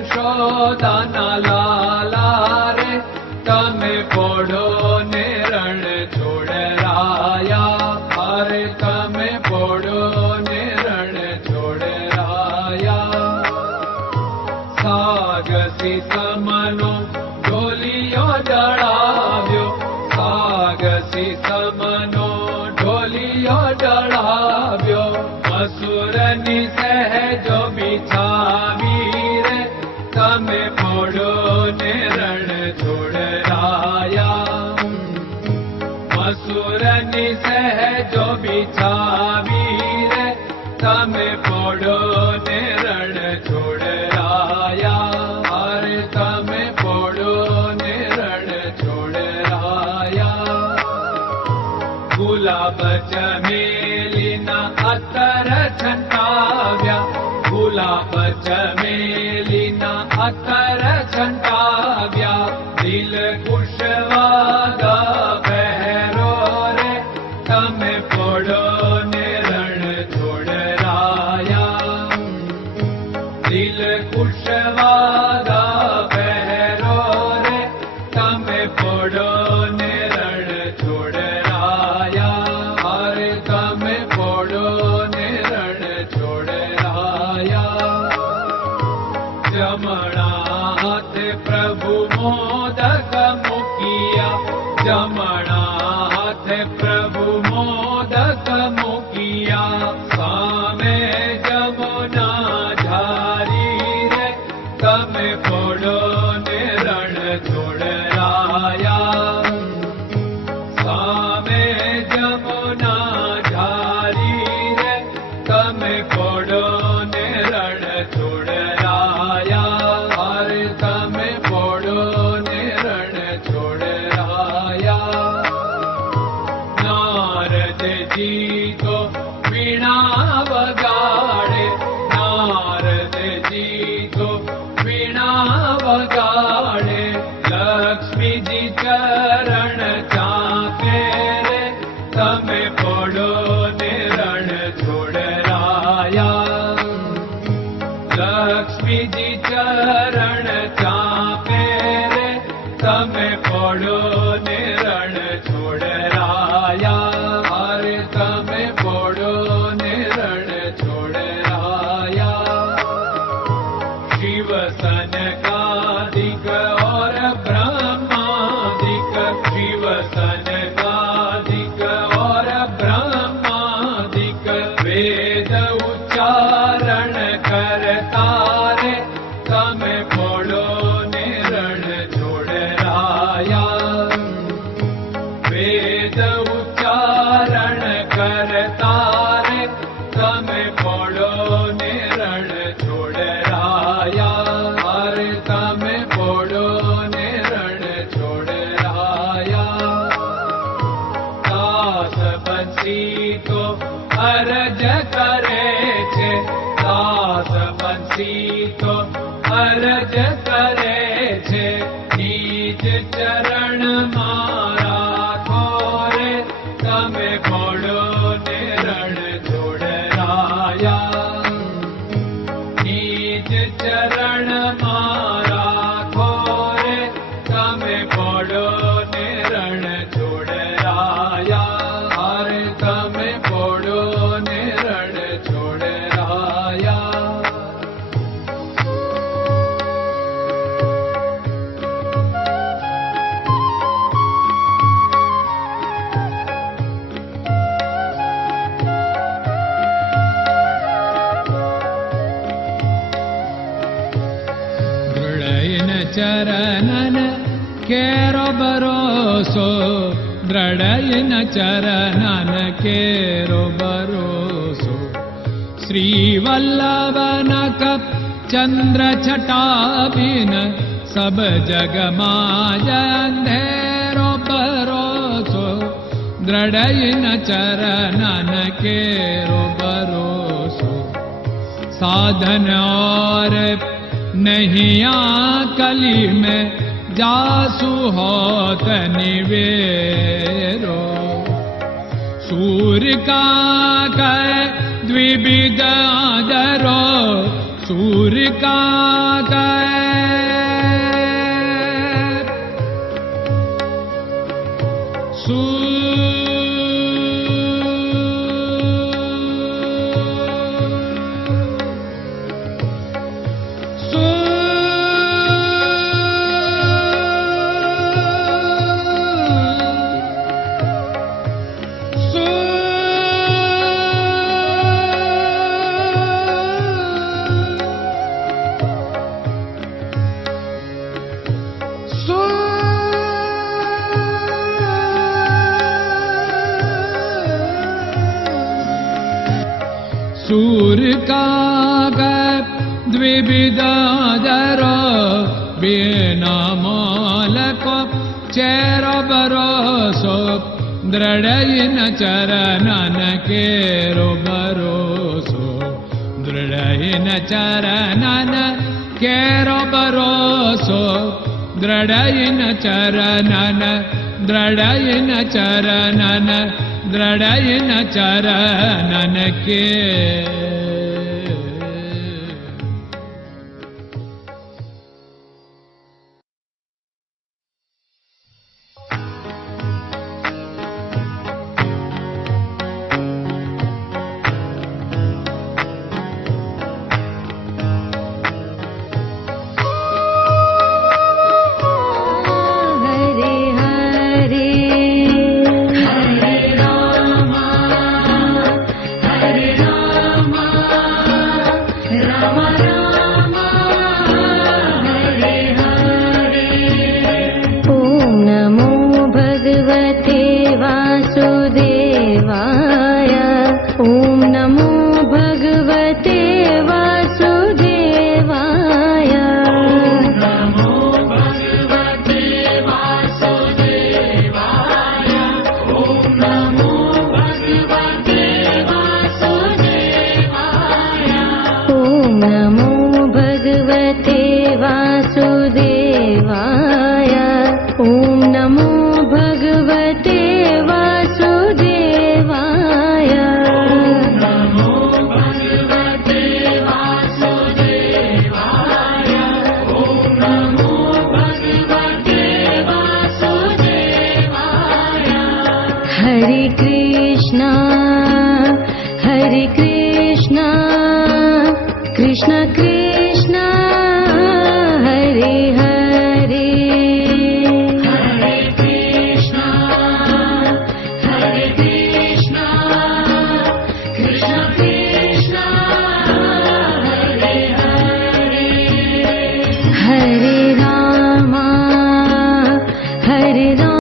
યશોદાના લાલા રે તમે પોડો ને રણ છોડરાયા. અરે તમે પોડો ને રણ છોડરાયા. સાગસી સમનો ઢોલિયો ડળાવ્યો. સાગસી સમનો ઢોલિયો ડળાવ્યો. અસુરની સહેજો બિછાવી રે તમે પોડો ને રણ છોડરાયા. અસુરની સહેજો બિછાવી રે તમે પોડો ને રણ છોડરાયા. અરે તમે પોડો ને રણ છોડરાયા. ગુલાબ ચમેલીના અત્તર છંટાવ્યા. ગુલાબ ચમેલીના અત્તર છંટાવ્યા. દિલ કુશવાદા પહેરો રે તમે પોડો ને રણ છોડરાયા. દિલ કુશવાદા પહેરો રે તમે પોડો ને રણ છોડરાયા. અરે તમે પોડો ને રણ છોડરાયા. જમણા હાથે પ્રભુ મોદક મૂકિયા. જમણા હાથે પ્રભુ મોદક મૂકિયા. સામે જમુના ઝારી રે તમે પોડો ને રણ છોડરાયા. સામે જમુના ઝારી રે તમે પોડો ને રણ છોડરાયા. અરે તમે પોડો ને રણ છોડરાયા. નારદજી તો વીણા વગાડે. નારદજી તો વીણા વગાડે. લક્ષ્મીજી ચરણ ચાપે રે તમે પોડો ને રણ છોડરાયા. લક્ષ્મીજી ચરણ ચાપે રે તમે પોડો ને રણ છોડરાયા. અરે તમે પોડો ને રણ છોડરાયા. શિવ સનકાદિક और ब्रह्मादिक. शिव सनकादिक और ब्रह्मादिक. वेद उच्चारण करता रे તમે પોડો ને રણ છોડરાયા. વેદ ઉચ્ચારણ કરતા રે તમે પોડો ને રણ છોડરાયા. અરે તમે પોડો ને રણ છોડરાયા. દાસ બંસી તો અરજ કરે છે. દાસ બંસી તો અરજ કરે છે. નીચ ચરણ મારા ખોરે તમે પોડો ને રણ છોડરાયા. નીચ ચરણ મારા ખોરે તમે પોડો ને રણ છોડરાયા. અરે તમે પોડો ને રણ છોડરાયા. દૃઢયન ચરણન કેરો ભરોસો. દ્રઢયન ચરણન કેરો ભરોસો. શ્રી વલ્લભન કપ ચંદ્ર છટાબિન સબ જગમાં અંધેરો ભરોસો. દ્રઢયન ચરણન કેરો ભરોસો. साधन और नहीं कली में जासु होत निवेरो। सूर्य का कह द्विविध आदरो, सूर्य का कह सूर कागद द्विविधाधर बिना मालको चेर भरोसो दृढ़ चरणन केरो भरोसो दृढ़ चरणन केरो भरोसो दृढ़ चरणन दृढ़ चरणन दृढ़ चरणन के Hare Krishna, Krishna Krishna